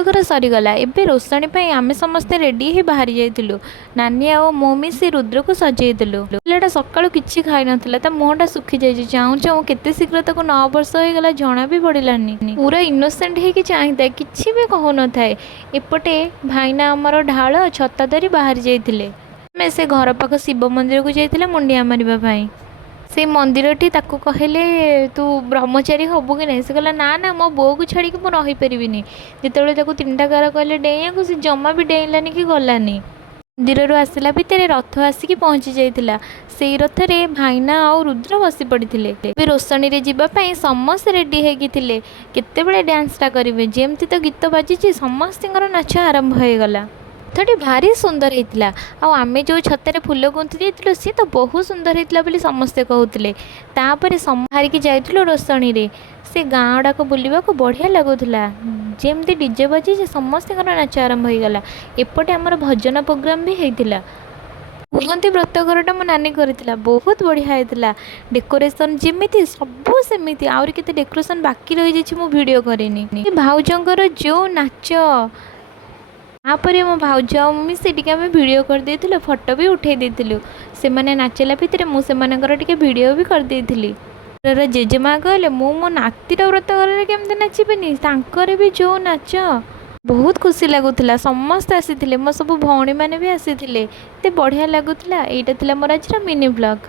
ବ୍ରତଘର ସରିଗଲା। ଏବେ ରୋଷଣୀ ପାଇଁ ଆମେ ସମସ୍ତେ ରେଡ଼ି ହେଇ ବାହାରି ଯାଇଥିଲୁ। ନାନୀ ଆଉ ମୁଁ ମିଶି ରୁଦ୍ରକୁ ସଜେଇଦେଲୁ। ପିଲାଟା ସକାଳୁ କିଛି ଖାଇନଥିଲା, ତା ମୁହଁଟା ଶୁଖିଯାଇଛି। ଚାହୁଁ ଚାହୁଁ କେତେ ଶୀଘ୍ର ତାକୁ 9 ବର୍ଷ ହେଇଗଲା ଜଣା ବି ପଡ଼ିଲାନି। ପୁରା ଇନୋସେଣ୍ଟ ହେଇକି ଚାହିଁଥାଏ, କିଛି ବି କହୁନଥାଏ। ଏପଟେ ଭାଇନା ଆମର ଢାଳ ଛତା ଧରି ବାହାରି ଯାଇଥିଲେ। ଆମେ ସେ ଘର ପାଖ ଶିବ ମନ୍ଦିରକୁ ଯାଇଥିଲେ ମୁଣ୍ଡିଆ ମାରିବା ପାଇଁ। ସେ ମନ୍ଦିରଟି ତାକୁ କହିଲେ ତୁ ବ୍ରହ୍ମଚାରୀ ହବୁ କି ନାହିଁ? ସେ କହିଲା ନା ନା, ମୋ ବୋଉକୁ ଛାଡ଼ିକି ମୁଁ ରହିପାରିବିନି। ଯେତେବେଳେ ତାକୁ 3ଟା ଗାର କହିଲେ ଡେଇଁବାକୁ, ସେ ଜମା ବି ଡେଇଁଲାନି କି ଗଲାନି। ମନ୍ଦିରରୁ ଆସିଲା ଭିତରେ ରଥ ଆସିକି ପହଞ୍ଚି ଯାଇଥିଲା। ସେଇ ରଥରେ ଭାଇନା ଆଉ ରୁଦ୍ର ବସି ପଡ଼ିଥିଲେ। ଏବେ ରୋଷଣୀରେ ଯିବା ପାଇଁ ସମସ୍ତେ ରେଡ଼ି ହେଇକି ଥିଲେ। କେତେବେଳେ ଡ୍ୟାନ୍ସଟା କରିବେ। ଯେମିତି ତ ଗୀତ ବାଜିଛି ସମସ୍ତଙ୍କର ନାଚ ଆରମ୍ଭ ହେଇଗଲା। ରଥଟି ଭାରି ସୁନ୍ଦର ହେଇଥିଲା। ଆଉ ଆମେ ଯେଉଁ ଛତାରେ ଫୁଲ ଗୁନ୍ଥି ଦେଇଥିଲୁ ସିଏ ତ ବହୁତ ସୁନ୍ଦର ହେଇଥିଲା ବୋଲି ସମସ୍ତେ କହୁଥିଲେ। ତାପରେ ବାହାରିକି ଯାଇଥିଲୁ ରୋଷଣୀରେ। ସେ ଗାଁ ଗୁଡ଼ାକ ବୁଲିବାକୁ ବଢ଼ିଆ ଲାଗୁଥିଲା। ଯେମିତି ଡିଜେ ବାଜିଛି ସମସ୍ତଙ୍କର ନାଚ ଆରମ୍ଭ ହେଇଗଲା। ଏପଟେ ଆମର ଭଜନ ପ୍ରୋଗ୍ରାମ୍ ବି ହେଇଥିଲା। କୁହନ୍ତି ବ୍ରତଘରଟା ମୋ ନାନୀ କରିଥିଲା, ବହୁତ ବଢ଼ିଆ ହେଇଥିଲା। ଡେକୋରେସନ୍ ଯେମିତି ସବୁ ସେମିତି, ଆହୁରି କେତେ ଡେକୋରେସନ୍ ବାକି ରହିଯାଇଛି ମୁଁ ଭିଡ଼ିଓ କରିନି। ଭାଉଜଙ୍କର ଯେଉଁ ନାଚ, ତାପରେ ମୋ ଭାଉଜ ଆଉ ମିଶି ଟିକେ ଆମେ ଭିଡ଼ିଓ କରିଦେଇଥିଲୁ, ଫଟୋ ବି ଉଠାଇ ଦେଇଥିଲୁ। ସେମାନେ ନାଚିଲା ଭିତରେ ମୁଁ ସେମାନଙ୍କର ଟିକେ ଭିଡ଼ିଓ ବି କରିଦେଇଥିଲି। ଜେଜେମା କହିଲେ ମୁଁ ମୋ ନାତିର ବ୍ରତଘରରେ କେମିତି ନାଚିବିନି, ତାଙ୍କର ବି ଯେଉଁ ନାଚ, ବହୁତ ଖୁସି ଲାଗୁଥିଲା। ସମସ୍ତେ ଆସିଥିଲେ, ମୋ ସବୁ ଭଉଣୀମାନେ ବି ଆସିଥିଲେ। ଏତେ ବଢ଼ିଆ ଲାଗୁଥିଲା। ଏଇଟା ଥିଲା ମୋର ଆଜିର ମିନି ବ୍ଲଗ୍।